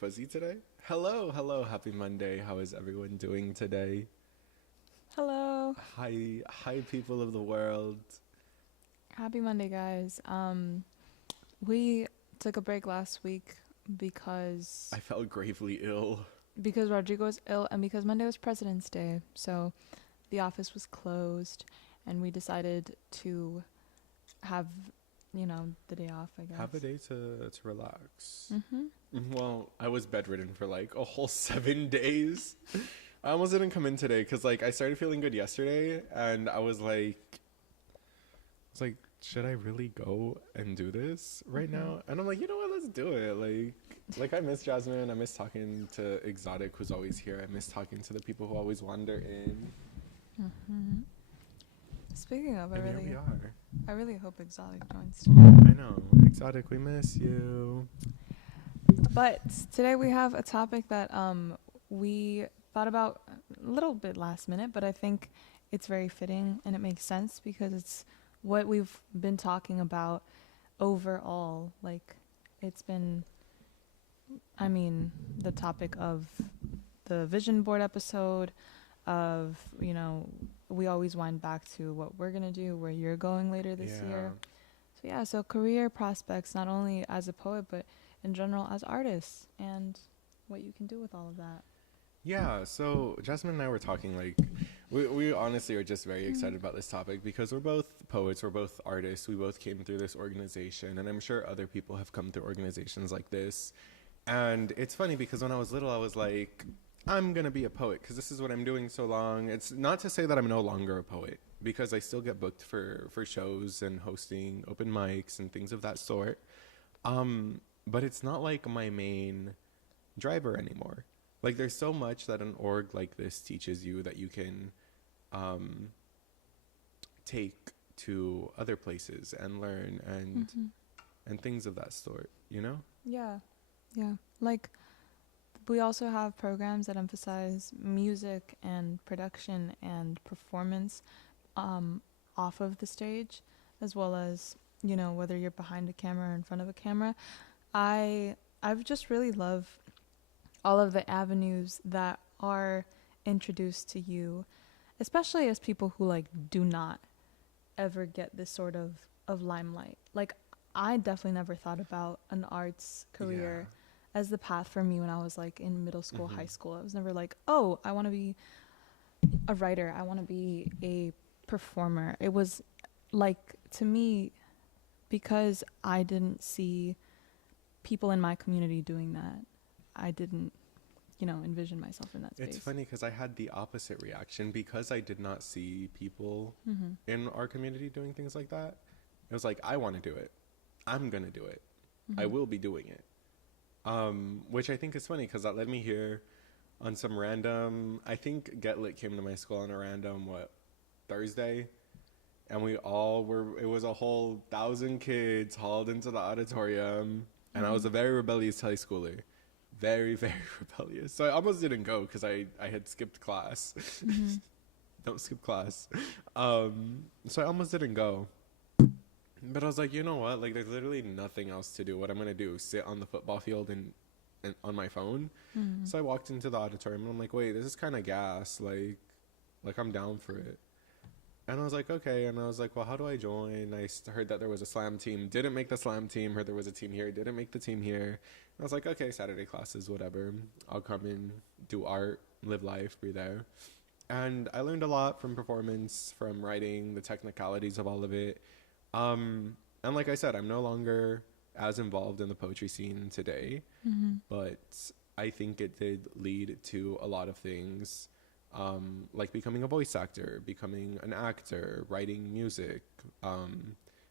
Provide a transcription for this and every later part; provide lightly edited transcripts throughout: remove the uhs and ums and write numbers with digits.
fuzzy today. Hello, happy Monday. How is everyone doing today? Hello. Hi, people of the world. Happy Monday, guys. We took a break last week because I felt gravely ill. because Rodrigo was ill and because Monday was President's Day. So the office was closed and we decided to have, the day off, I Have a guess. day to relax. Mhm. Well, I was bedridden for like a whole 7 days. I almost didn't come in today because like I started feeling good yesterday, and I was like, should I really go and do this right Mhm. now? And I'm like, you know what, let's do it. Like I miss Jasmine. I miss talking to Exotic, who's always here. I miss talking to the people who always wander in. Mhm. Speaking of, And here we are. I really hope Exotic joins too. I know, Exotic, we miss you. But today we have a topic that we thought about a little bit last minute, but I think it's very fitting and it makes sense because it's what we've been talking about overall. Like it's been the topic of the vision board episode of, we always wind back to what we're going to do, where you're going later this Yeah. year. So yeah, so career prospects, not only as a poet, but in general as artists, and what you can do with all of that. Yeah, so Jasmine and I were talking like we honestly are just very excited about this topic because we're both poets, we're both artists, we both came through this organization, and I'm sure other people have come through organizations like this. And it's funny because when I was little I was like, I'm going to be a poet because this is what I'm doing so long. It's not to say that I'm no longer a poet because I still get booked for shows and hosting open mics and things of that sort. But it's not like my main driver anymore. Like there's so much that an org like this teaches you that you can um, take to other places and learn Mm-hmm. and things of that sort, you know? Yeah, yeah. Like we also have programs that emphasize music and production and performance um, off of the stage, as well as whether you're behind a camera or in front of a camera. I've just really loved all of the avenues that are introduced to you, especially as people who like do not ever get this sort of limelight. Like I definitely never thought about an arts Yeah. career as the path for me when I was like in middle school, Mm-hmm. high school. I was never like, "Oh, I want to be a writer. I want to be a performer." It was like to me because I didn't see people in my community doing that. I didn't, envision myself in that It's space. funny because I had the opposite reaction because I did not see people Mhm. in our community doing things like that. It was like, I want to do it. I'm going to do it. I Mhm. will be doing it. Which I think is funny because that led me here on some random. I think Get Lit came to my school on a random Thursday, and we all were. It was a whole 1,000 kids hauled into the auditorium, and I was Mhm. a very rebellious high schooler, very very rebellious. So I almost didn't go because I had skipped class. Mhm. Don't skip class. So I almost didn't go. But I was like, you know what? Like, there's literally nothing else to do. What I'm gonna do? Sit on the football field and on my phone. Mhm. So I walked into the auditorium and I'm like, wait, this is kind of gas. Like I'm down for it. And I was like, okay. And I was like, well, how do I join? Heard that there was a slam team. Didn't make the slam team. Heard there was a team here. Didn't make the team here. And I was like, okay, Saturday classes, whatever. I'll come in, do art, live life, be there. And I learned a lot from performance, from writing, the technicalities of all of it. And like I said, I'm no longer as involved in the poetry scene today, Mhm. but I think it did lead to a lot of things, like becoming a voice actor, becoming an actor, writing music,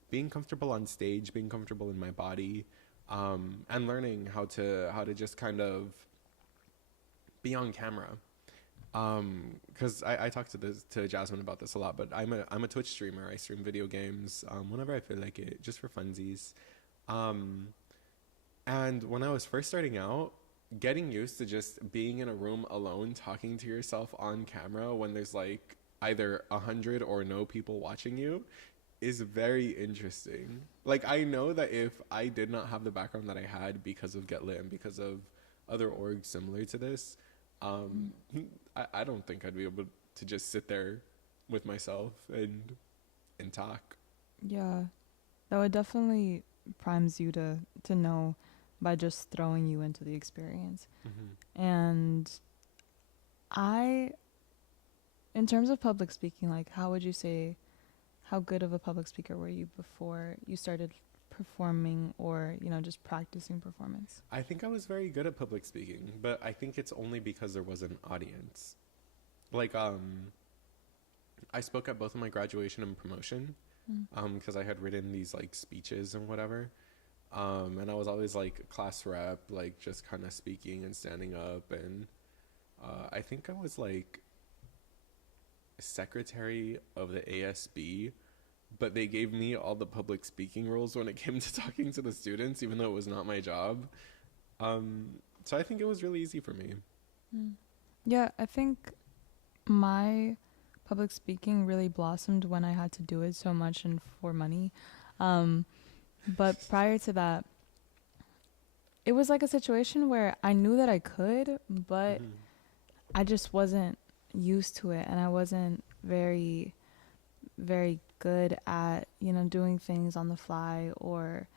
being comfortable on stage, being comfortable in my body, and learning how to just kind of be on camera. Because I talked to Jasmine about this a lot, but I'm a Twitch streamer. I stream video games whenever I feel like it, just for funsies. Um, and when I was first starting out, getting used to just being in a room alone, talking to yourself on camera when there's like either 100 or no people watching you is very interesting. Like I know that if I did not have the background that I had because of Get Lit and because of other orgs similar to this, um, I don't think I'd be able to just sit there with myself and talk. Yeah, that would definitely primes you to know by just throwing you into the experience. Mm-hmm. And I, in terms of public speaking, like how would you say, how good of a public speaker were you before you started performing or, just practicing performance? I think I was very good at public speaking, but I think it's only because there was an audience. Like, I spoke at both of my graduation and promotion, Mm. because I had written these like speeches and whatever. And I was always like class rep, like just kind of speaking and standing up. And I think I was like secretary of the ASB, but they gave me all the public speaking roles when it came to talking to the students, even though it was not my job. So I think it was really easy for me. Mm. Yeah, I think my public speaking really blossomed when I had to do it so much and for money. Um, but prior to that, it was like a situation where I knew that I could, but Mm-hmm. I just wasn't used to it, and I wasn't very, very good at, doing things on the fly or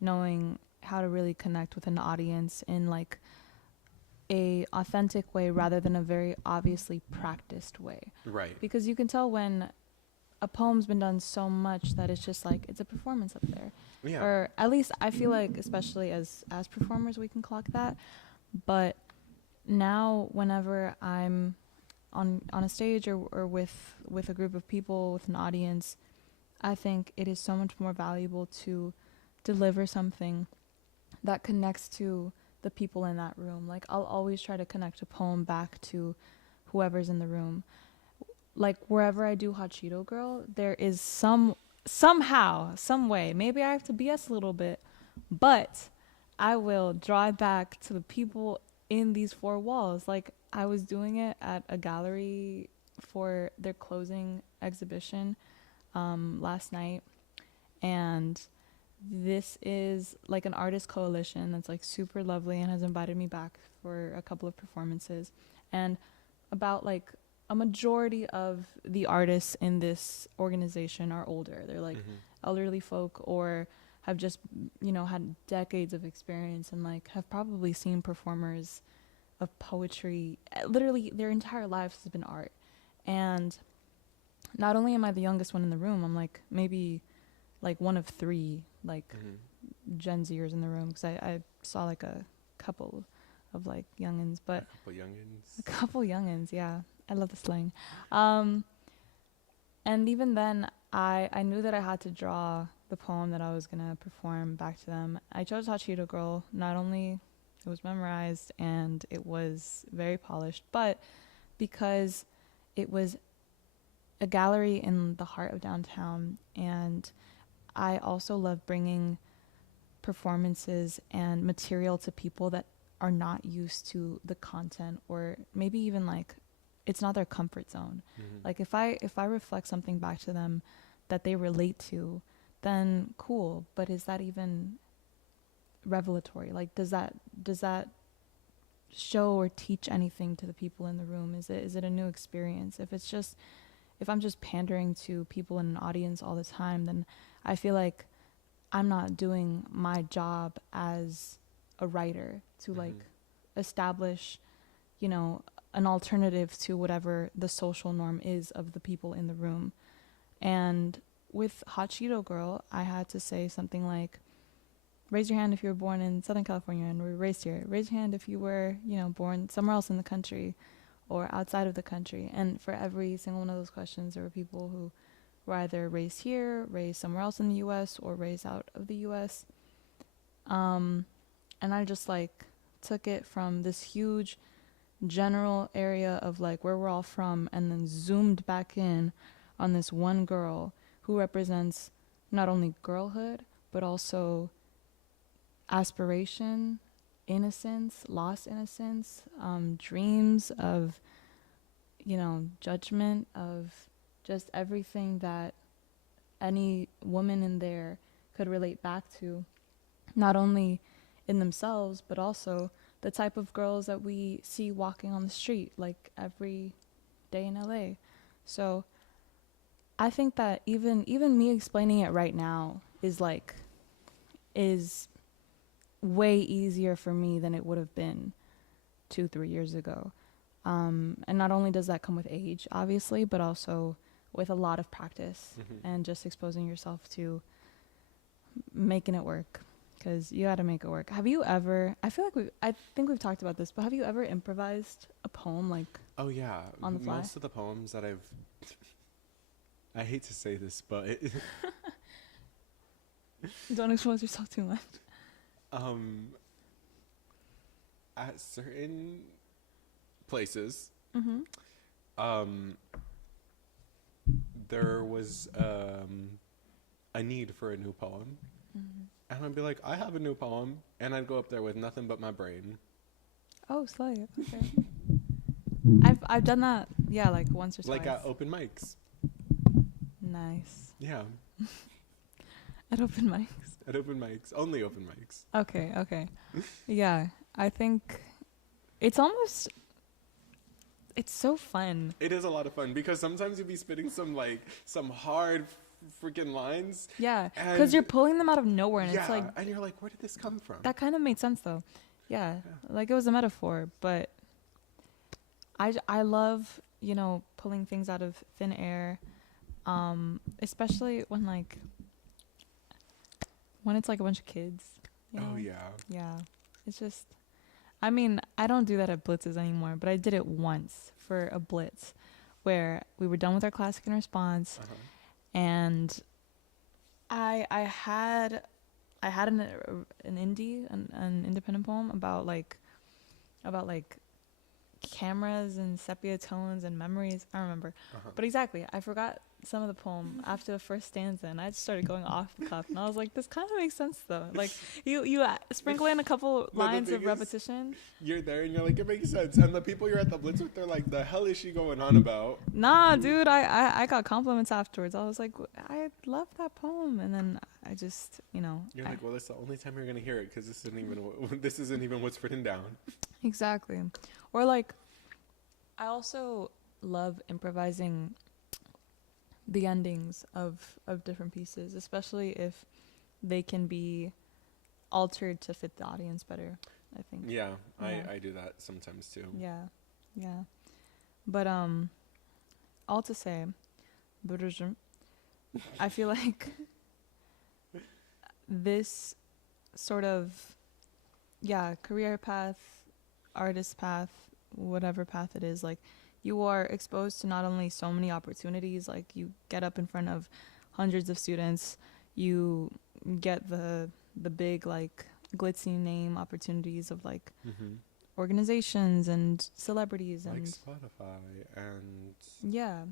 knowing how to really connect with an audience in like a authentic way rather than a very obviously practiced way. Right. Because you can tell when a poem's been done so much that it's just like it's a performance up there. Yeah. Or at least I feel like, especially as performers, we can clock that. But now whenever I'm on a stage or with a group of people, with an audience, I think it is so much more valuable to deliver something that connects to the people in that room. Like I'll always try to connect a poem back to whoever's in the room. Like wherever I do Hot Cheeto Girl, there is somehow, some way, maybe I have to BS a little bit, but I will draw it back to the people in these four walls. Like I was doing it at a gallery for their closing exhibition last night, and this is like an artist coalition that's like super lovely and has invited me back for a couple of performances. And about like a majority of the artists in this organization are older. They're like Mm-hmm. elderly folk or have just, had decades of experience and like have probably seen performers of poetry. Literally their entire lives has been art. And not only am I the youngest one in the room, I'm like maybe like one of three like Mm-hmm. Gen Zers in the room, because I saw like a couple of like youngins, but Couple youngins. a couple youngins, yeah. I love the slang. And even then, I knew that I had to draw the poem that I was gonna perform back to them. I chose Hot Cheeto Girl. Not only it was memorized and it was very polished, but because it was a gallery in the heart of downtown, and I also love bringing performances and material to people that are not used to the content, or maybe even like it's not their comfort zone. Mm-hmm. Like if I reflect something back to them that they relate to, then cool, but is that even revelatory? Like does that show or teach anything to the people in the room? Is it a new experience? If I'm just pandering to people in an audience all the time, then I feel like I'm not doing my job as a writer to like establish, an alternative to whatever the social norm is of the people in the room. And with Hot Cheeto Girl, I had to say something like, raise your hand if you were born in Southern California and were raised here. Raise your hand if you were, born somewhere else in the country or outside of the country. And for every single one of those questions, there were people who were either raised here, raised somewhere else in the U.S., or raised out of the U.S. And I just like took it from this huge general area of like where we're all from, and then zoomed back in on this one girl who represents not only girlhood, but also aspiration, innocence, lost innocence, dreams of, judgment, of just everything that any woman in there could relate back to, not only in themselves, but also the type of girls that we see walking on the street like every day in LA. So I think that even me explaining it right now is way easier for me than it would have been 2-3 years ago. And not only does that come with age, obviously, but also with a lot of practice and just exposing yourself to making it work, because you got to make it work. Have you ever, I think we've talked about this, but have you ever improvised a poem like Oh yeah, on the fly? most of the poems that I hate to say this, but Don't expose yourself too much. At certain places, there was a need for a new poem, and I'd be like, I have a new poem, and I'd go up there with nothing but my brain. Oh, slay. Okay. I've done that, yeah, like once or twice. Like at open mics. Nice. Yeah. At open mics. At open mics. Only open mics. Okay. Yeah, I think it's so fun. It is a lot of fun because sometimes you'll be spitting some hard freaking lines. Yeah, because you're pulling them out of nowhere, and yeah, it's like, and you're like, where did this come from? That kind of made sense though. Yeah, like it was a metaphor, but I love, pulling things out of thin air, especially when it's like a bunch of kids. Oh yeah. Yeah, it's just, I mean, I don't do that at blitzes anymore, but I did it once for a blitz where we were done with our classic and response, and I had an indie, an independent poem about cameras and sepia tones and memories. I don't remember, but exactly, I forgot some of the poem after the first stanza, and I just started going off the cuff, and I was like, this kind of makes sense though. Like you sprinkle in a couple lines of repetition. You're there and you're like, it makes sense, and the people you're at the blitz with, they're like, the hell is she going on about? Nah, dude, I got compliments afterwards. I was like, I love that poem, and then I just, You're like, well, it's the only time you're gonna hear it because this isn't even what's written down. Exactly. Or like, I also love improvising the endings of different pieces, especially if they can be altered to fit the audience better, I think. Yeah. I do that sometimes too. Yeah. But all to say, I feel like this sort of career path, artist path, whatever path it is, like, you are exposed to not only so many opportunities, like you get up in front of hundreds of students, you get the big like glitzy name opportunities of like organizations and celebrities like and Spotify and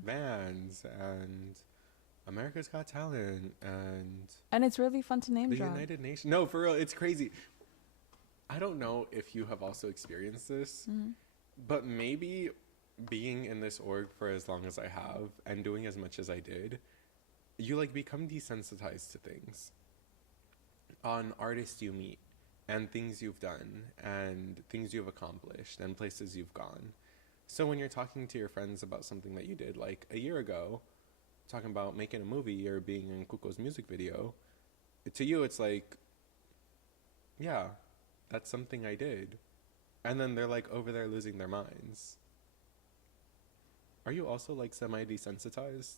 bands and America's Got Talent and it's really fun to name the drop. United Nations. No, for real, it's crazy. I don't know if you have also experienced this, but maybe being in this org for as long as I have and doing as much as I did, you like become desensitized to things, on artists you meet and things you've done and things you've accomplished and places you've gone. So when you're talking to your friends about something that you did like a year ago, talking about making a movie or being in Kuko's music video, to you it's like, yeah, that's something I did. And then they're like over there losing their minds. Are you also like semi-desensitized?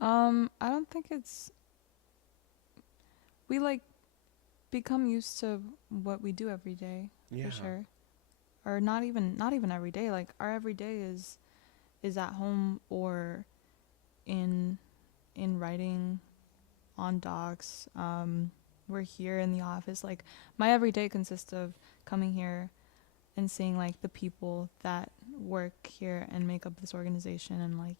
I don't think it's, we like become used to what we do every day, for sure. Or not even every day. Like our everyday is at home or in writing, on docs. We're here in the office. Like my everyday consists of coming here and seeing like the people that work here and make up this organization and like,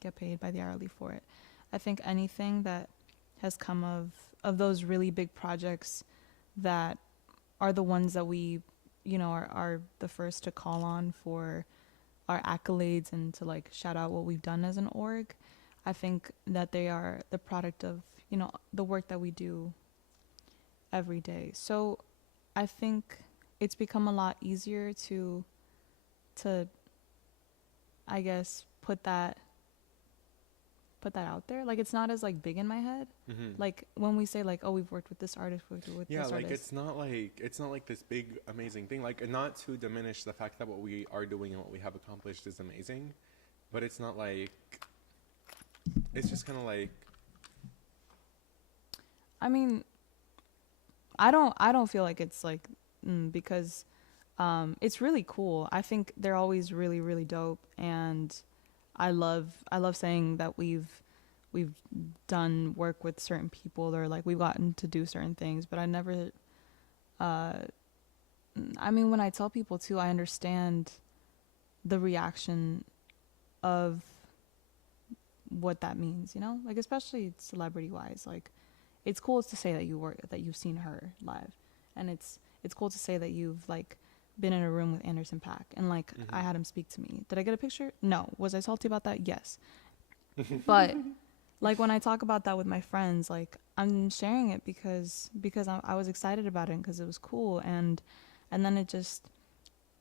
get paid by the hourly for it. I think anything that has come of those really big projects that are the ones that we, are the first to call on for our accolades and to like shout out what we've done as an org. I think that they are the product of, the work that we do every day. So I think it's become a lot easier to I guess put that out there. Like it's not as like big in my head. Like when we say like, oh, we've worked with this artist, we've worked with Yeah, this like artist. it's not like this big amazing thing. Like, not to diminish the fact that what we are doing and what we have accomplished is amazing, but it's not like, it's just kind of like, I mean, I don't feel like it's like because it's really cool. I think they're always really really dope, and I love saying that we've done work with certain people, or like we've gotten to do certain things, but I never uh I mean, when I tell people too, I understand the reaction of what that means, you know? Like especially celebrity wise. Like it's cool to say that you've seen her live, and it's cool to say that you've like been in a room with Anderson .Paak and like I had him speak to me. Did I get a picture? No. Was I salty about that? Yes. But like when I talk about that with my friends, like I'm sharing it because I was excited about it because it was cool, and then it just,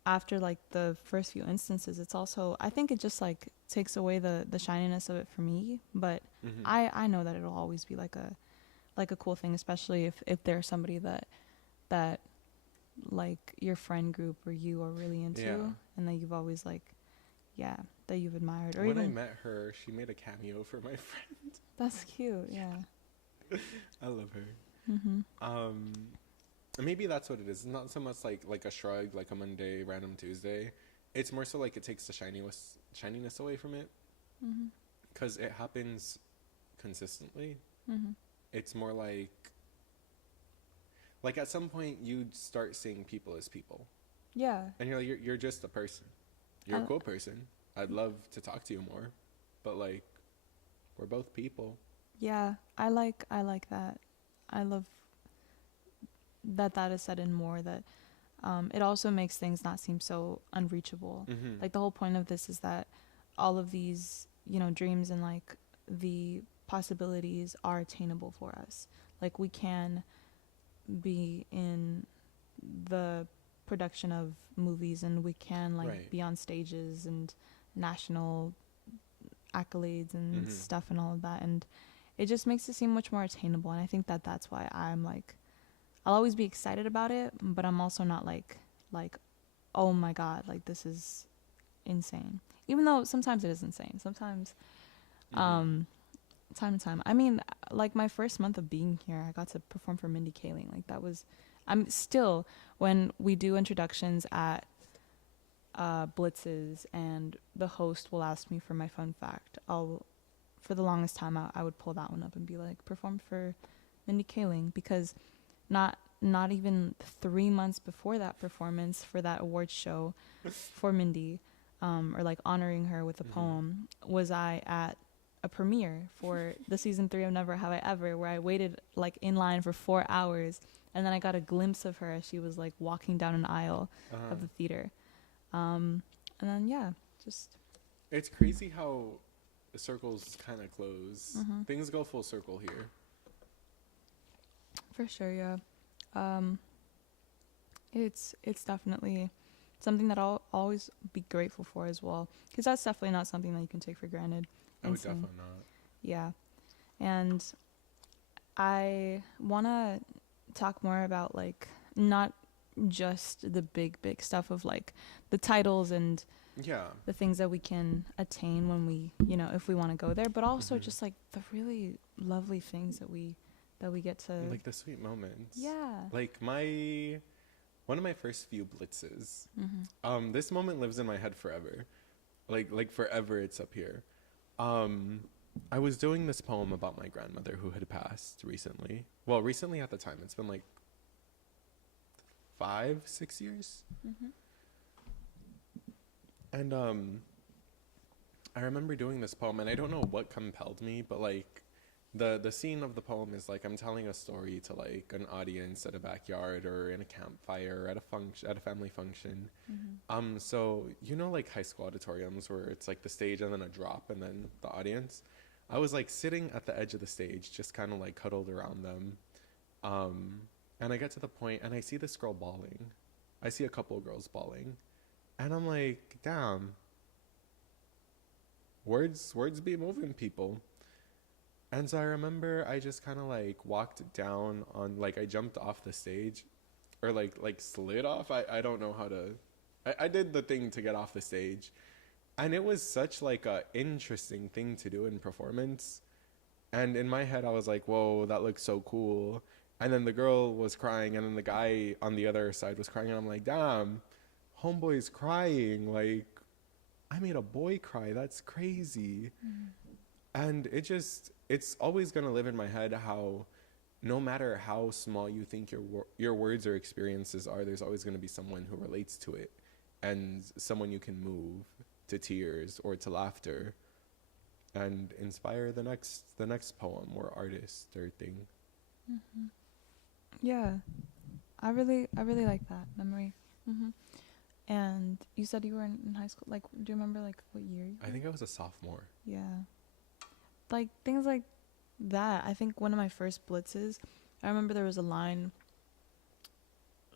after like the first few instances, it's also, I think it just like takes away the shininess of it for me, but I know that it'll always be like a cool thing, especially if there's somebody that like your friend group or you are really into, yeah. and that you've always like, yeah, that you've admired. Or When I even met her, she made a cameo for my friend. that's cute. Yeah. I love her. Maybe that's what it is. It's not so much like a shrug, like a Monday, random Tuesday. It's more so like it takes the shininess away from it, because it happens consistently. It's more like at some point you start seeing people as people, Yeah. and you're like, you're just a person. You're a cool person. I'd love to talk to you more, but like, we're both people. Yeah, I like that. I love that is said in more, that it also makes things not seem so unreachable. Like the whole point of this is that all of these, you know, dreams and like the possibilities are attainable for us. Like we can be in the production of movies, and we can like Right. be on stages and national accolades and stuff and all of that, and it just makes it seem much more attainable. And I think that that's why I'm like, I'll always be excited about it, but I'm also not like oh my god, like this is insane, even though sometimes it is insane. Sometimes time to time, I mean, like my first month of being here, I got to perform for Mindy Kaling. Like that was, I'm still, when we do introductions at blitzes and the host will ask me for my fun fact, I'll, for the longest time I would pull that one up and be like, performed for Mindy Kaling, because not even 3 months before that performance for that awards show for Mindy, or like honoring her with a poem, was I at a premiere for the season 3 of Never Have I Ever, where I waited like in line for 4 hours, and then I got a glimpse of her as she was like walking down an aisle of the theater. And then yeah, just, It's crazy how the circles kind of close. Things go full circle here. for sure, yeah. It's definitely something that I'll always be grateful for as well, because that's definitely not something that you can take for granted. I would definitely not. Yeah. And I want to talk more about like not just the big stuff of like the titles and Yeah. the things that we can attain when we, you know, if we want to go there, but also just like the really lovely things that we get to, Like the sweet moments. yeah. Like one of my first few blitzes. This moment lives in my head forever. Like forever, it's up here. I was doing this poem about my grandmother who had passed recently. Well, recently at the time, it's been like 5-6 years. And I remember doing this poem, and I don't know what compelled me, but like the scene of the poem is like I'm telling a story to like an audience at a backyard or in a campfire, at a family function. So you know, like high school auditoriums where it's like the stage and then a drop and then the audience. I was like sitting at the edge of the stage, just kind of like cuddled around them. And I get to the point and I see this girl bawling. I see a couple girls bawling, and I'm like, damn, words be moving people. And so I remember I just kind of like walked down on, like, I jumped off the stage, or like slid off. I don't know how to. I did the thing to get off the stage, and it was such like a interesting thing to do in performance. And in my head, I was like, whoa, that looks so cool. And then the girl was crying, and then the guy on the other side was crying, and I'm like, damn, homeboy's crying. Like, I made a boy cry. That's crazy. And it's always going to live in my head how no matter how small you think your words or experiences are, there's always going to be someone who relates to it, and someone you can move to tears or to laughter and inspire the next poem or artist or thing. Mm-hmm. Yeah, I really like that memory. Mm-hmm. And you said you were in high school. Like, do you remember like what year? I think I was a sophomore. Yeah, like things like that. I think one of my first blitzes, I remember there was a line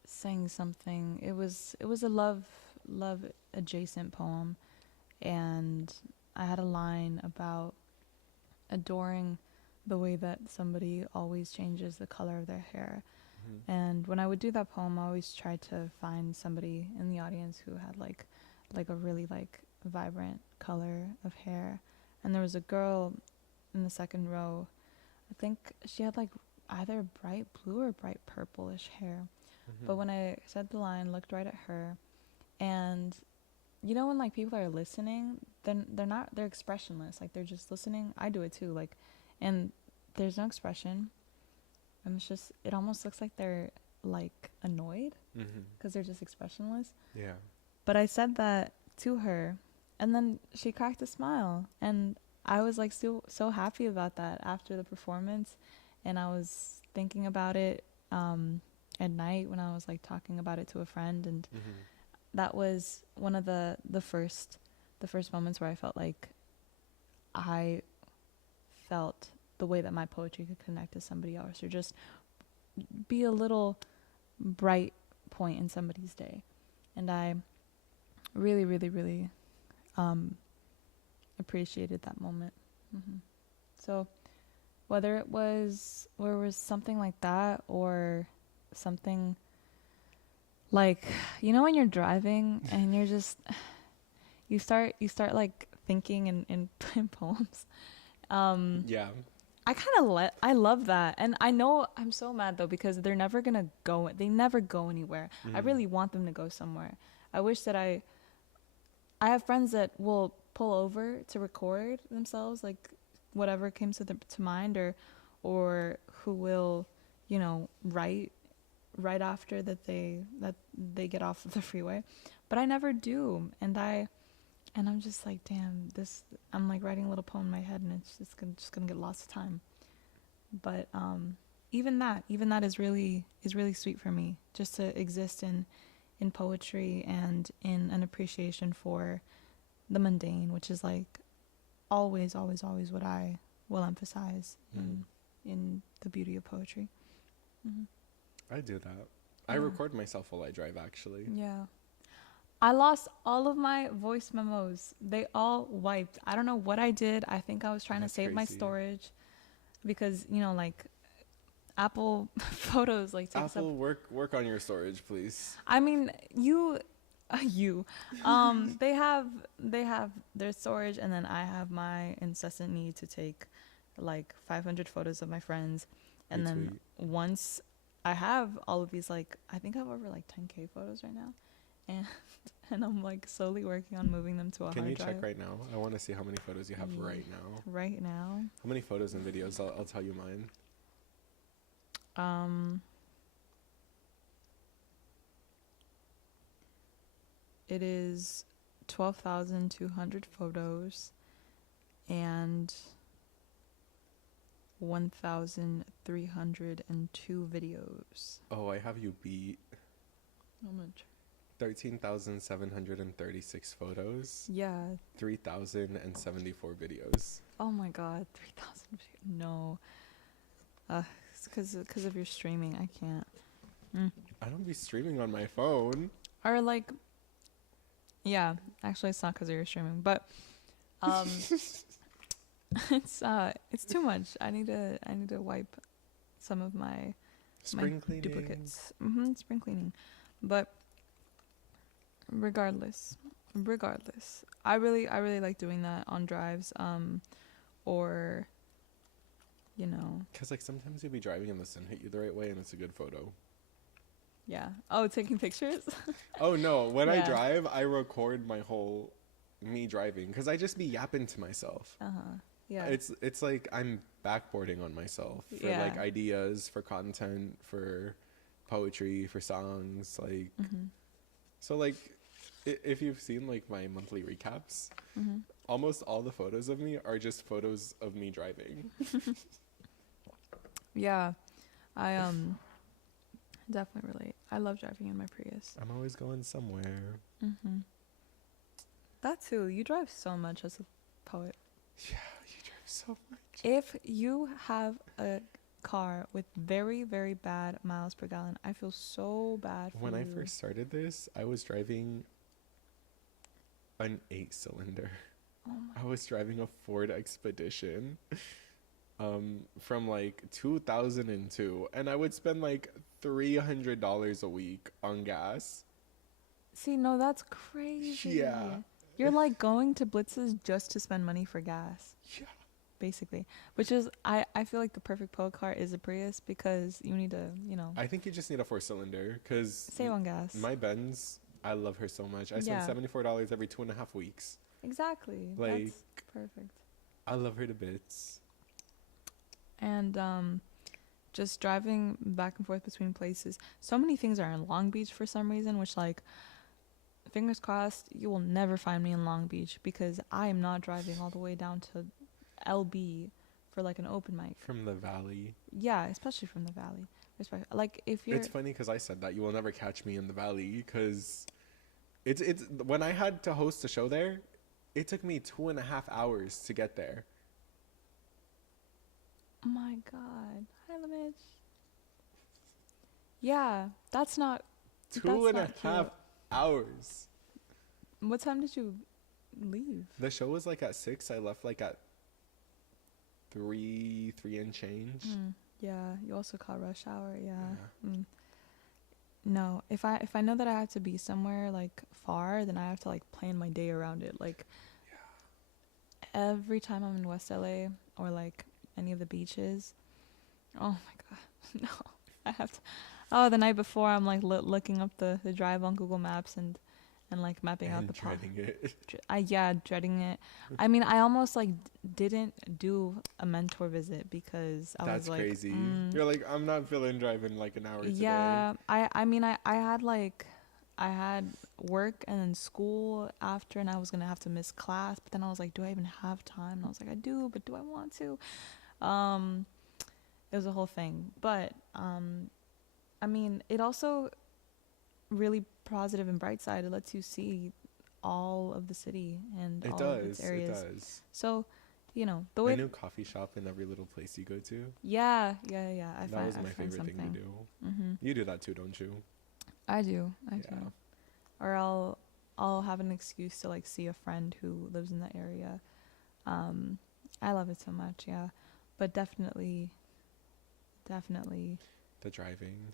saying something. It was a love adjacent poem, and I had a line about adoring the way that somebody always changes the color of their hair. Mm-hmm. And when I would do that poem, I always tried to find somebody in the audience who had like a really like vibrant color of hair. And there was a girl in the second row. I think she had like either bright blue or bright purplish hair. Mm-hmm. But when I said the line, looked right at her, and you know when like people are listening, then they're expressionless. Like they're just listening. I do it too. Like, and there's no expression, and it's just, it almost looks like they're like annoyed because they're just expressionless. Yeah. But I said that to her, and then she cracked a smile, and I was like so happy about that after the performance. And I was thinking about it at night when I was like talking about it to a friend, and that was one of the first moments where I felt like I felt the way that my poetry could connect to somebody else, or just be a little bright point in somebody's day. And I really appreciated that moment. So whether it was something like that, or something like, you know, when you're driving and you're just you start like thinking in poems. Yeah. I love that. And I know I'm so mad though, because they're never gonna go, they never go anywhere. I really want them to go somewhere. I wish that I have friends that will pull over to record themselves, like whatever came to mind, or who will, you know, write after that they get off of the freeway. But I never do. And I'm just like, damn, I'm like writing a little poem in my head, and it's just gonna get lost of time. But even that is really sweet for me, just to exist in poetry and in an appreciation for the mundane, which is like always what I will emphasize in the beauty of poetry. I do that. I record myself while I drive, actually. Yeah. I lost all of my voice memos. They all wiped. I don't know what I did. I think I was trying to save my storage, because, you know, like Apple Photos like takes Apple, up. work on your storage, please. I mean, they have their storage, and then I have my incessant need to take like 500 photos of my friends, and then once I have all of these, like I think I have over like 10K photos right now, and I'm like slowly working on moving them to a hard drive. Can you check right now? I want to see how many photos you have right now. Right now? How many photos and videos? I'll tell you mine. It is 12,200 photos and 1,302 videos. Oh, I have you beat. How much? 13,736 photos. Yeah. 3,074 videos. Oh my god, 3,000 videos. No. It's because of your streaming. I can't. I don't be streaming on my phone. Or like, yeah, actually it's not because you're streaming, but it's too much. I need to wipe some of my Spring cleaning. duplicates. Spring cleaning. But regardless, I really like doing that on drives, or you know, Because, like, sometimes you'll be driving and the sun hit you the right way and it's a good photo. yeah. Oh, taking pictures. Oh, no. When I Yeah. drive, I record my whole me driving because I just be yapping to myself. Yeah. It's like I'm backboarding on myself for, Yeah. like, ideas, for content, for poetry, for songs. Like, so, like, if you've seen, like, my monthly recaps, almost all the photos of me are just photos of me driving. Yeah. I definitely relate. I love driving in my Prius. I'm always going somewhere. That too. You drive so much as a poet. Yeah, you drive so much. If you have a car with very, very bad miles per gallon, I feel so bad for When you. I first started this, I was driving an 8-cylinder. Oh my. I was driving a Ford Expedition from like 2002, and I would spend like $300 a week on gas. See, no, that's crazy. Yeah. You're like going to Blitz's just to spend money for gas, Yeah. basically. Which is, I feel like the perfect poet car is a Prius because you need to, I think you just need a 4-cylinder because save on gas. my Benz, I love her so much. I Yeah. spend $74 every 2.5 weeks. Exactly. Like, That's perfect. I love her to bits. And just driving back and forth between places. So many things are in Long Beach for some reason, which, like, fingers crossed, you will never find me in Long Beach because I am not driving all the way down to LB for like an open mic. From the valley. Yeah, especially from the valley. Like, if you're, It's funny because I said that you will never catch me in the valley because it's when I had to host a show there, it took me 2.5 hours to get there. oh my god, hi Limit. Yeah, that's not. Two and a not half cute. hours. What time did you leave? The show was like at 6. I left like at 3 and change. Yeah, you also caught rush hour. Yeah. Yeah. No, if I know that I have to be somewhere like far, then I have to like plan my day around it. Like, every time I'm in West LA or like any of the beaches, oh my god, no, I have to. Oh, the night before I'm like looking up the drive on Google Maps and like mapping out And the path. dreading it. Dreading it. I mean, I almost like didn't do a mentor visit because I That's was like, crazy. You're like, I'm not feeling driving like an hour today. yeah. I mean, I had like, I had work and then school after, and I was gonna have to miss class. But then I was like, do I even have time? And I was like, I do, but do I want to? It was a whole thing. But I mean, it also really positive and bright side. It lets you see all of the city and It all does. of its areas. It does. So, the A way. new coffee shop in every little place you go to. Yeah. That was my favorite thing to do. You do that too, don't you? I do. I Yeah. do. Or I'll have an excuse to like see a friend who lives in the area. I love it so much. Yeah, but definitely The driving.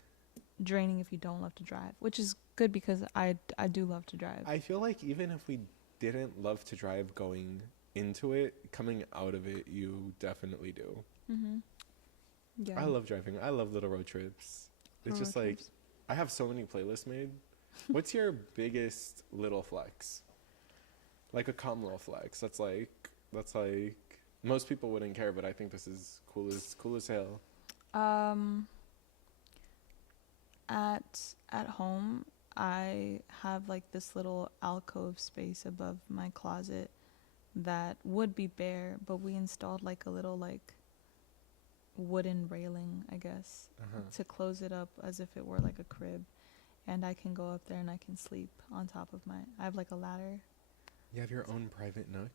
draining if you don't love to drive, which is good because I do love to drive. I feel like even if we didn't love to drive going into it, coming out of it, you definitely do. Yeah. I love driving. I love little road trips. It's just like, I have so many playlists made. What's your biggest little flex? Like a calm little flex. That's like most people wouldn't care, but I think this is cool as hell. At home, I have like this little alcove space above my closet that would be bare, but we installed like a little like wooden railing, I guess, to close it up as if it were like a crib. And I can go up there and I can sleep on top of I have like a ladder. You have your own private nook?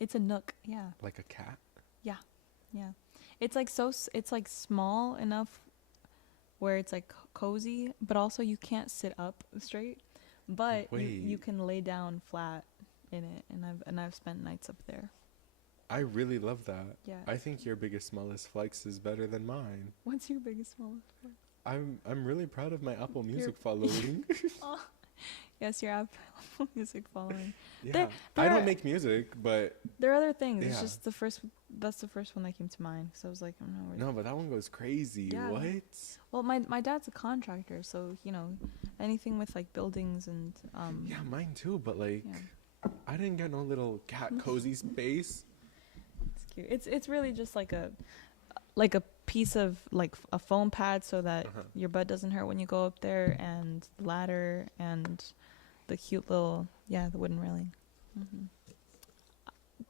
It's a nook, yeah. Like a cat? Yeah. It's like it's like small enough where it's like cozy, but also you can't sit up straight, but you Wait, can lay down flat in it, and I've spent nights up there. I really love that. Yeah. I think your biggest smallest flex is better than mine. What's your biggest smallest flex? I'm really proud of my Apple Your Music following. oh, yes, your Apple Music following. Yeah. I There don't are make music, but there are other things. It's yeah. just the first. That's the first one that came to mind. So I was like, I don't know. No, but that one goes crazy. Yeah. What? Well, my dad's a contractor, so anything with like buildings and Yeah, mine too, but like yeah, I didn't get no little cat cozy space. it's cute. It's really just like a piece of like a foam pad so that Uh-huh. your butt doesn't hurt when you go up there, and ladder and the cute little the wooden railing. Hmm.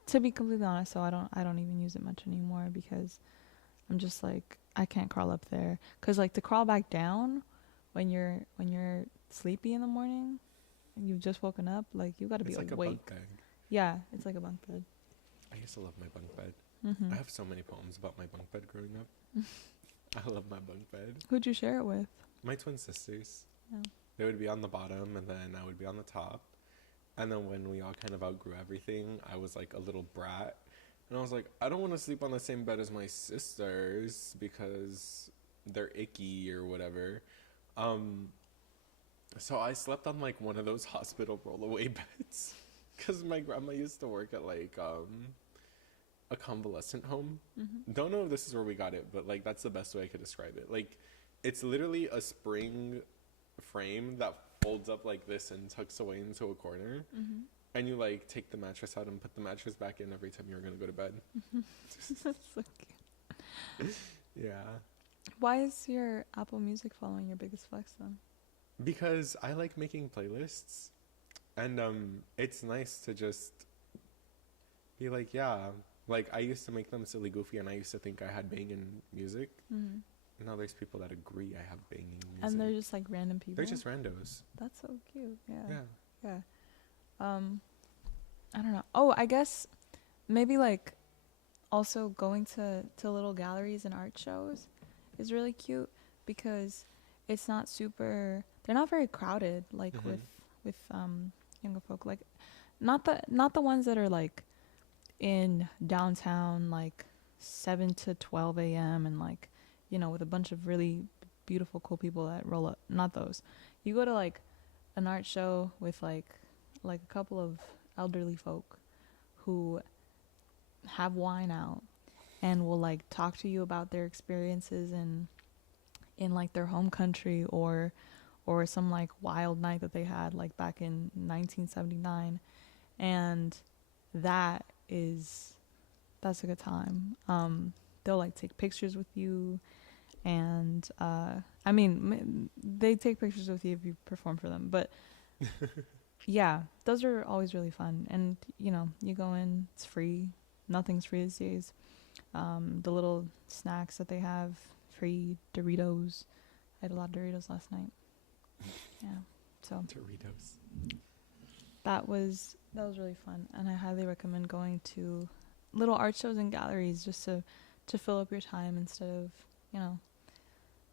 To be completely honest, so I don't even use it much anymore because I'm just like I can't crawl up there because like to crawl back down when you're sleepy in the morning and you've just woken up, like you got to be It's like a awake. bunk bed. Yeah, it's like a bunk bed. I used to love my bunk bed. Hmm. I have so many poems about my bunk bed growing up. I love my bunk bed. Who'd you share it with? My twin sisters. Yeah. They would be on the bottom and then I would be on the top. And then when we all kind of outgrew everything, I was like a little brat. And I was like, I don't want to sleep on the same bed as my sisters because they're icky or whatever. So I slept on like one of those hospital rollaway beds because my grandma used to work at like a convalescent home. Hmm. Don't know if this is where we got it, but like that's the best way I could describe it. Like it's literally a spring frame that folds up like this and tucks away into a corner. Hmm. And you like take the mattress out and put the mattress back in every time you're gonna go to bed. That's so cute. Yeah. Why is your Apple Music following your biggest flex then? Because I like making playlists and it's nice to just be like, yeah, like I used to make them silly goofy and I used to think I had banging music. Hmm. Now there's people that agree I have banging music. And they're just like random people. They're just randos. That's so cute. Yeah. Yeah. Yeah. I don't know. Oh, I guess maybe like also going to little galleries and art shows is really cute because it's not super. They're not very crowded like Mhm. with younger folk. Like not the ones that are like in downtown like 7 to 12 a.m. and like with a bunch of really beautiful cool people that roll up. Not those. You go to like an art show with like a couple of elderly folk who have wine out and will like talk to you about their experiences in like their home country or some like wild night that they had like back in 1979, and that's a good time. They'll like take pictures with you, and I mean they take pictures with you if you perform for them, but yeah, those are always really fun. And you go in, it's free. Nothing's free these days. The little snacks that they have, free Doritos. I had a lot of Doritos last night. Yeah, so Doritos. that was really fun, and I highly recommend going to little art shows and galleries just to fill up your time instead of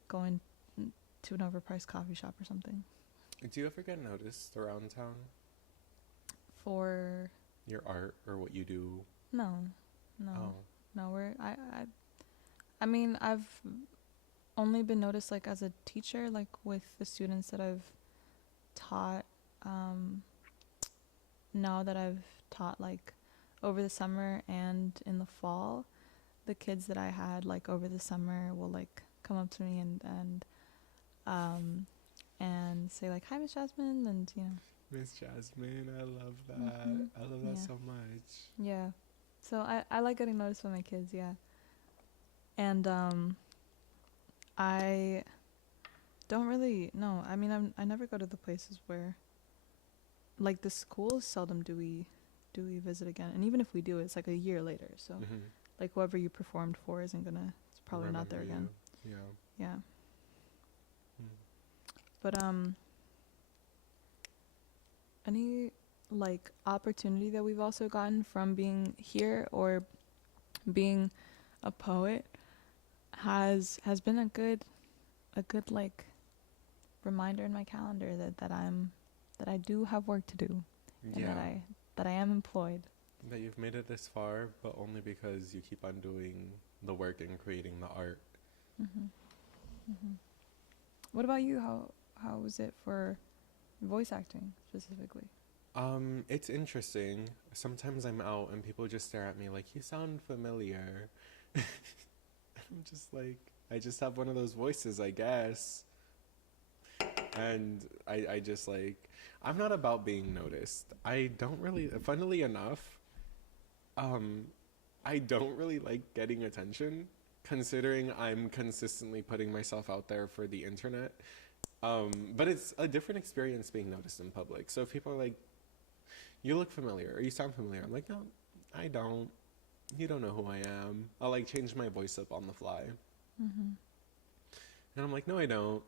going to an overpriced coffee shop or something. Do you ever get noticed around town? For Your art or what you do? no, Oh. we're I mean I've only been noticed like as a teacher, like with the students that I've taught. Now that I've taught like over the summer and in the fall, the kids that I had like over the summer will like come up to me and say like, "Hi, Miss Jasmine," and Miss Jasmine, I love that. Mhm. I love that Yeah. so much. yeah. So I like getting noticed by my kids, yeah. And I don't really no. I mean, I never go to the places where like the schools. Seldom do we visit again, and even if we do, it's like a year later. So Mm-hmm. like whoever you performed for isn't gonna. It's probably not there again. Yeah. Yeah. Mm. But any like opportunity that we've also gotten from being here or being a poet has been a good a good like reminder in my calendar that I do have work to do, and Yeah. that I am employed. That you've made it this far, but only because you keep on doing the work and creating the art. Mhm. Mhm. What about you? How was it for voice acting specifically? It's interesting. Sometimes I'm out and people just stare at me like, you sound familiar. I'm just like, I just have one of those voices, I guess. And I just like, I'm not about being noticed. I don't really, funnily enough, um, I don't really like getting attention, considering I'm consistently putting myself out there for the internet. But it's a different experience being noticed in public. So if people are like, you look familiar or you sound familiar, I'm like, no, I don't. You don't know who I am. I'll like change my voice up on the fly. Mhm. And I'm like, no, I don't.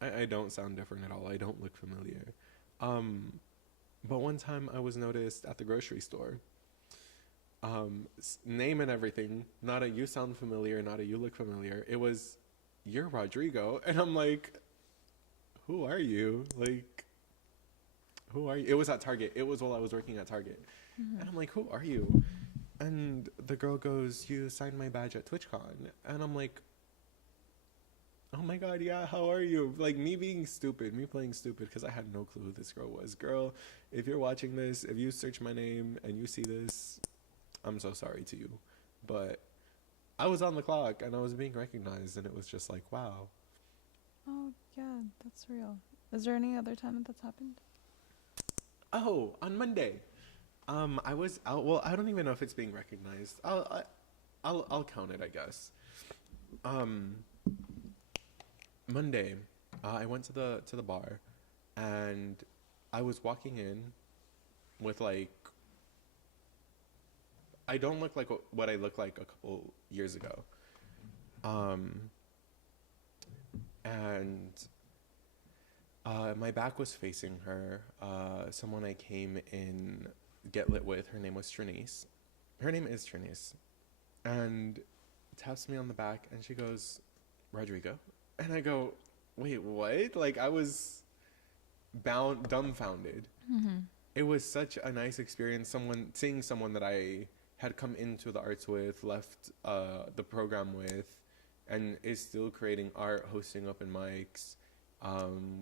I don't sound different at all. I don't look familiar. Um, but one time I was noticed at the grocery store. Name and everything. Not a you sound familiar, not a you look familiar. It was, you're Rodrigo. And I'm like, who are you? Like, who are you? It was at Target. It was while I was working at Target. And Mhm. I'm like, who are you? And the girl goes, you signed my badge at TwitchCon. And I'm like, oh my God, yeah, how are you? Like, me being stupid, me playing stupid, because I had no clue who this girl was. Girl, if you're watching this, if you search my name and you see this, I'm so sorry to you. But I was on the clock and I was being recognized, and it was just like, wow. Oh yeah, that's real. Is there any other time that that's happened? Oh, on Monday. I was out. Well, I don't even know if it's being recognized. I'll count it, I guess. Um, Monday, I went to the bar, and I was walking in with like, I don't look like what I looked like a couple years ago. Um, and my back was facing her. Someone I came in get lit with. Her name was Trinice. Her name is Trinice, and taps me on the back, and she goes, Rodrigo, and I go, wait, what? Like, I was dumbfounded. Mhm. It was such a nice experience. Seeing someone that I had come into the arts with, left the program with, and is still creating art, hosting open mics,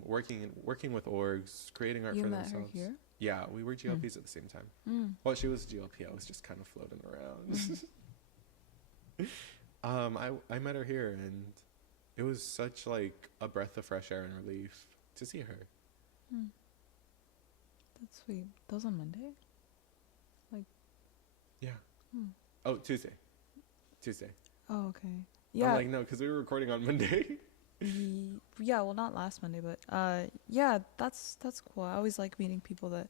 working with orgs, creating art You for met her themselves. here? Yeah, we were Mm. GLPs at the same time. Mm. Well, she was GLP. I was just kind of floating around. I met her here, and it was such like a breath of fresh air and relief to see her. Mm. That's sweet. That was on Monday? Like, Yeah. hmm. Oh, Tuesday. Tuesday. Oh, okay. I'm Yeah. like, no, because we were recording on Monday. Yeah, well, not last Monday, but yeah, that's cool. I always like meeting people that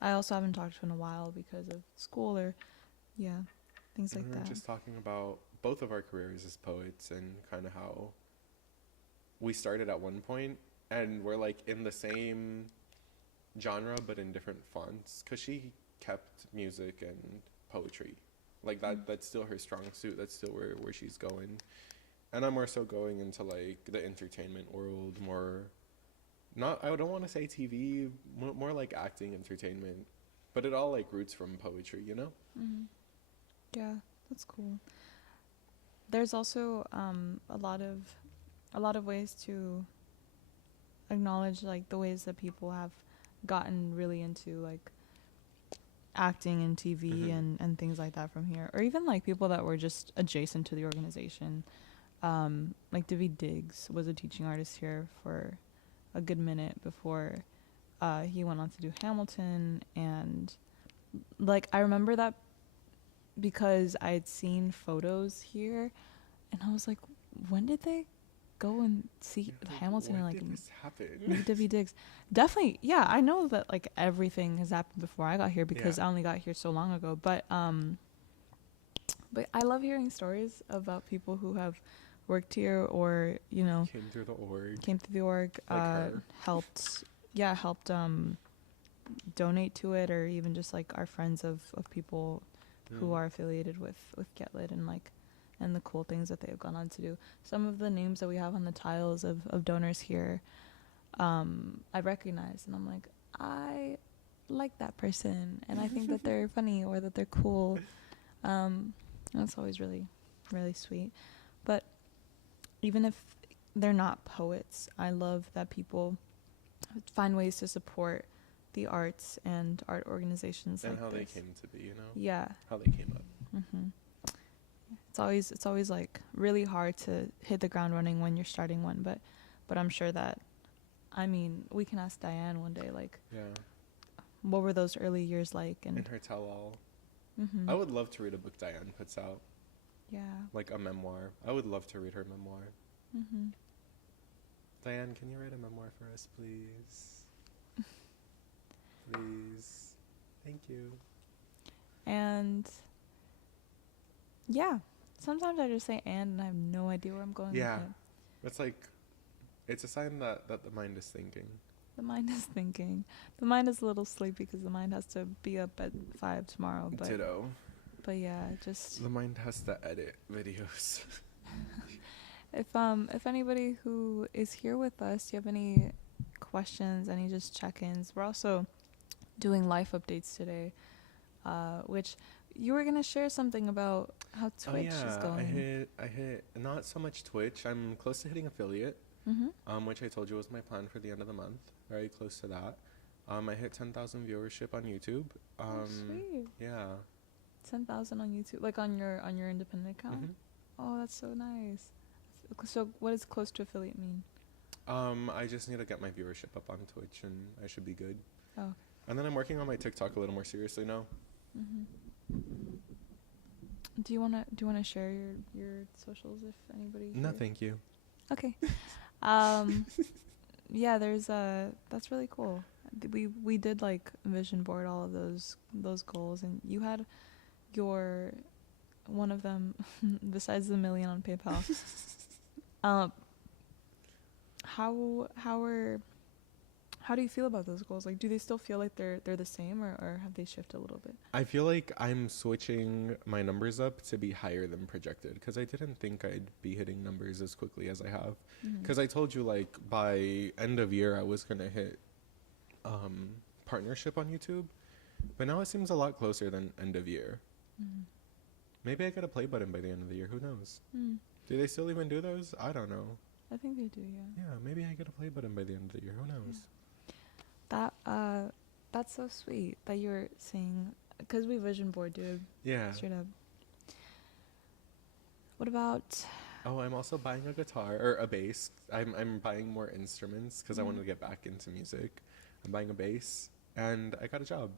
I also haven't talked to in a while because of school or yeah, things And like we were that. just talking about both of our careers as poets and kind of how we started at one point and we're like in the same genre but in different fonts because she kept music and poetry. Like Mm. that's still her strong suit. That's still where she's going. And I'm more so going into like the entertainment world, more not I don't want to say TV, more like acting entertainment. But it all like roots from poetry, you know? Mm. Yeah, that's cool. There's also a lot of ways to acknowledge like the ways that people have gotten really into like acting and TV Mhm. and things like that from here, or even like people that were just adjacent to the organization. Like David Diggs was a teaching artist here for a good minute before he went on to do Hamilton, and like I remember that because I had seen photos here, and I was like, when did they go and see Like, Hamilton and when like did this happen? meet David Diggs? Definitely, yeah. I know that like everything has happened before I got here because Yeah. I only got here so long ago, but I love hearing stories about people who have worked here or, you know, Came through the org. came through the org, Like her. helped, yeah, helped donate to it, or even just like our friends of people who Mm. are affiliated with Get Lit and like and the cool things that they've gone on to do. Some of the names that we have on the tiles of donors here, I recognize, and I'm like, I like that person, and I think that they're funny or that they're cool. That's always really, really sweet. But even if they're not poets, I love that people find ways to support the arts and art organizations And like how this. they came to be, you know? Yeah. How they came up. Mm-hmm. It's always like really hard to hit the ground running when you're starting one, but I'm sure that, I mean, we can ask Diane one day, like, Yeah. what were those early years like? And In her tell-all. mm-hmm. I would love to read a book Diane puts out. Yeah. Like a memoir. I would love to read her memoir. Mm-hmm. Diane, can you write a memoir for us, please? Please. Thank you. And yeah, sometimes I just say and I have no idea where I'm going Yeah. with it. It's like, it's a sign that the mind is thinking. The mind is thinking. The mind is a little sleepy because the mind has to be up at 5 tomorrow. But Ditto. But yeah, just The mind has to edit videos. if anybody who is here with us, do you have any questions, any just check-ins? We're also doing life updates today, which you were gonna share something about how Twitch is going. I hit not so much Twitch. I'm close to hitting affiliate, which I told you was my plan for the end of the month. Very close to that. I hit 10,000 viewership on YouTube. Sweet. Yeah. 10,000 on YouTube, like on your independent account. Mm-hmm. Oh, that's so nice. So what does close to affiliate mean? I just need to get my viewership up on Twitch, and I should be good. Oh. And then I'm working on my TikTok a little more seriously now. Do you wanna share your socials if anybody? No, here? thank you. Okay. Yeah, there's that's really cool. We did like vision board all of those goals, and you had your one of them besides the million on PayPal. How do you feel about those goals? Like, do they still feel like they're the same, or have they shifted a little bit? I feel like I'm switching my numbers up to be higher than projected, because I didn't think I'd be hitting numbers as quickly as I have. Because I told you, like, by end of year I was gonna hit partnership on YouTube, but now it seems a lot closer than end of year. Maybe I get a play button by the end of the year. Who knows? Do they still even do those? I don't know. I think they do, yeah. Yeah, maybe I get a play button by the end of the year. Who knows? That's so sweet that you're saying, because we vision board, dude. Yeah. Straight up. What about? Oh, I'm also buying a guitar or a bass. I'm buying more instruments because I want to get back into music. I'm buying a bass, and I got a job.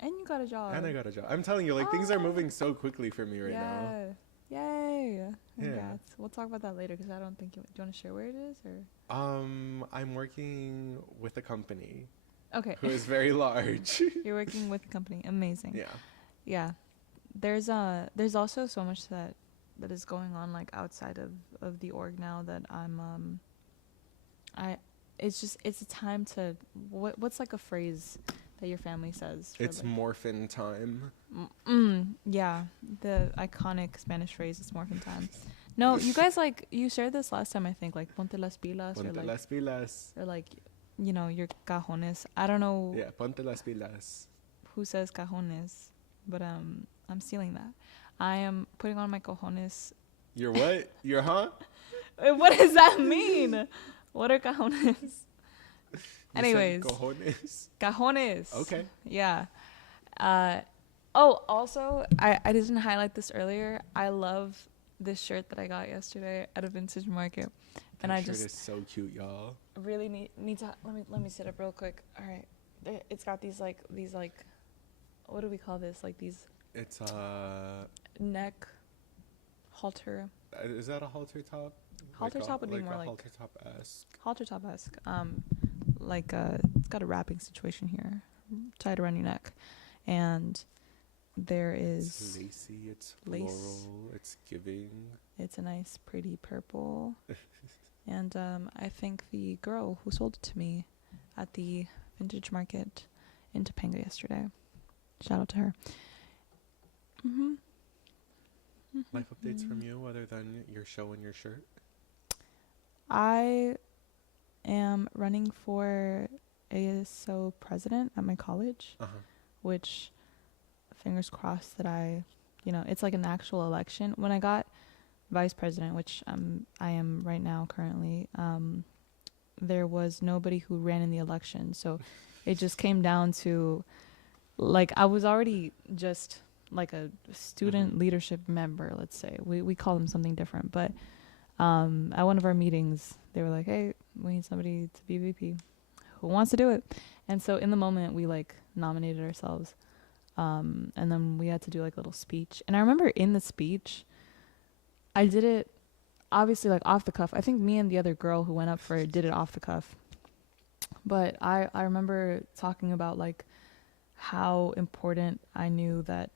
And you got a job. And I got a job. I'm telling you, like, things are moving so quickly for me right now. Yay. Congrats. Yeah. We'll talk about that later because I don't think do you want to share where it is, or? I'm working with a company. Okay. Who is very large. You're working with a company. Amazing. Yeah. Yeah. There's also so much that is going on, like, outside of the org now that it's a time to what's like a phrase that your family says for, It's like, morphin time. Yeah, the iconic Spanish phrase is morphin time. No, you guys, like, you shared this last time, I think, like ponte las pilas, Ponte or like las pilas. or like, you know, your cajones. I don't know Yeah, ponte las pilas. who says cajones, but I'm stealing that. I am putting on my cojones. Your what? Your huh? What does that mean? What are cajones? You Anyways, said cojones. cajones. Okay. Yeah. Also, I didn't highlight this earlier. I love this shirt that I got yesterday at a vintage market, and That I shirt just is so cute, y'all. really need to let me sit up real quick. All right, it's got these like what do we call this? Like these. It's Neck halter. is that a halter top? Halter top would be more a like halter top-esque. halter top-esque. Like it's got a wrapping situation here, tied around your neck, and there is It's lacy, it's lace. floral, it's giving. It's a nice, pretty purple. And I think the girl who sold it to me at the vintage market in Topanga yesterday. Shout out to her. Life updates from you other than your show and your shirt? I am running for ASO president at my college, Uh-huh. which fingers crossed that it's like an actual election. When I got vice president, which I am right now currently, there was nobody who ran in the election. So it just came down to, like, I was already just like a student leadership member, let's say. We call them something different. But at one of our meetings, they were like, hey, we need somebody to be VP. Who wants to do it? And so in the moment, we like nominated ourselves. And then we had to do like a little speech. And I remember in the speech, I did it obviously like off the cuff. I think me and the other girl who went up for it did it off the cuff. But I remember talking about like how important I knew that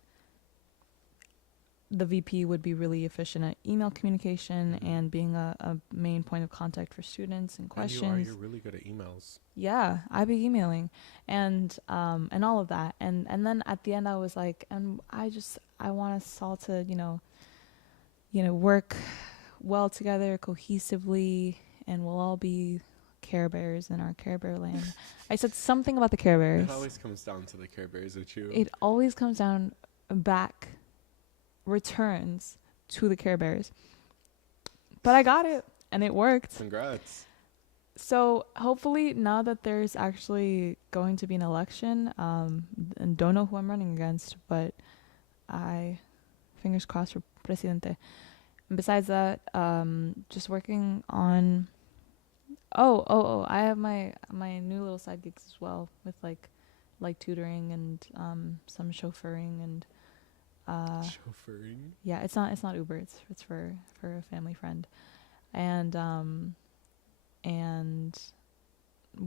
the VP would be really efficient at email communication and being a main point of contact for students and questions. You're really good at emails. Yeah, I be emailing and all of that. And then at the end I was like, and I want us all to, work well together cohesively, and we'll all be Care Bears in our Care Bear land. I said something about the Care Bears. It always comes down to the Care Bears with you. It always comes down returns to the Care Bears. But I got it, and it worked. Congrats. So hopefully now that there's actually going to be an election, and don't know who I'm running against, but fingers crossed for presidente. And besides that, just working on I have my new little side gigs as well, with like tutoring and some chauffeuring and chauffeuring. Yeah, it's not Uber, it's for a family friend. And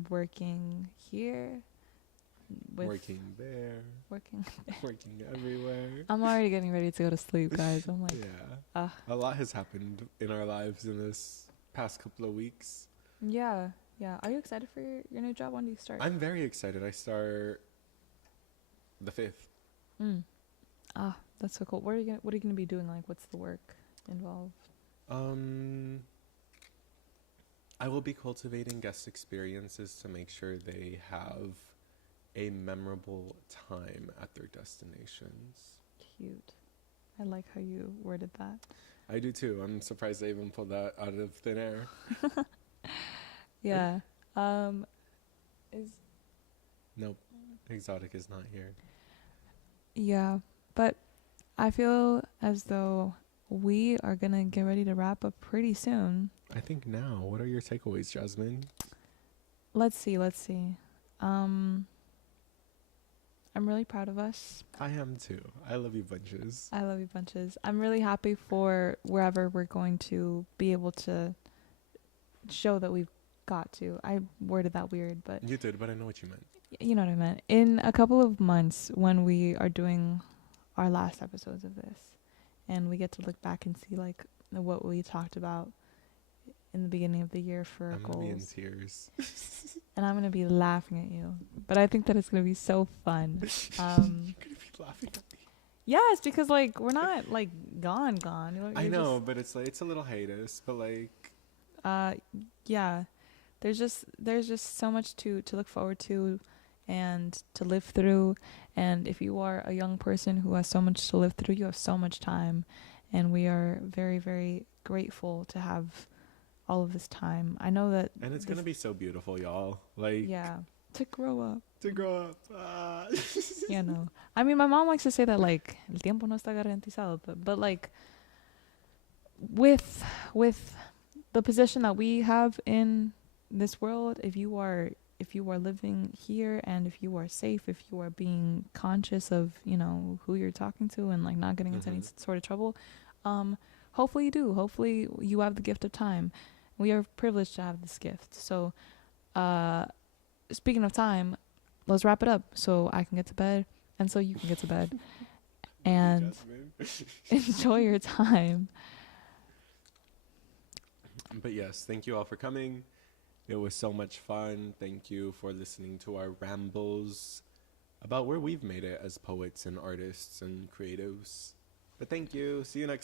working here, working there, working everywhere. I'm already getting ready to go to sleep, guys. I'm like, yeah. A lot has happened in our lives in this past couple of weeks. Yeah. Are you excited for your new job? When do you start? I'm very excited. I start the 5th. That's so cool. What are you gonna be doing? Like, what's the work involved? I will be cultivating guest experiences to make sure they have a memorable time at their destinations. Cute. I like how you worded that. I do too. I'm surprised I even pulled that out of thin air. Yeah. Nope. Exotic is not here. Yeah, but I feel as though we are gonna get ready to wrap up pretty soon. I think now. What are your takeaways, Jasmine? Let's see. I'm really proud of us. I am too. I love you bunches. I'm really happy for wherever we're going to be able to show that we've got to. I worded that weird, but you did, but I know what you meant. You know what I meant. In a couple of months, when we are doing our last episodes of this, and we get to look back and see like what we talked about in the beginning of the year for our goals. I'm gonna be in tears. And I'm gonna be laughing at you. But I think that it's gonna be so fun. You're gonna be laughing at me. Yes, because like we're not like gone. I know, but it's like it's a little hiatus, but like yeah. There's just so much to look forward to and to live through. And if you are a young person who has so much to live through, you have so much time. And we are very, very grateful to have all of this time. I know that... And it's going to be so beautiful, y'all. Like... Yeah. To grow up. Yeah, no. I mean, my mom likes to say that, like, el tiempo no está garantizado. But like, with the position that we have in this world, if you are living here and if you are safe, if you are being conscious of, who you're talking to and like not getting into any sort of trouble, hopefully you do. Hopefully you have the gift of time. We are privileged to have this gift. So, speaking of time, let's wrap it up so I can get to bed and so you can get to bed and enjoy your time. But yes, thank you all for coming. It was so much fun. Thank you for listening to our rambles about where we've made it as poets and artists and creatives. But thank you. See you next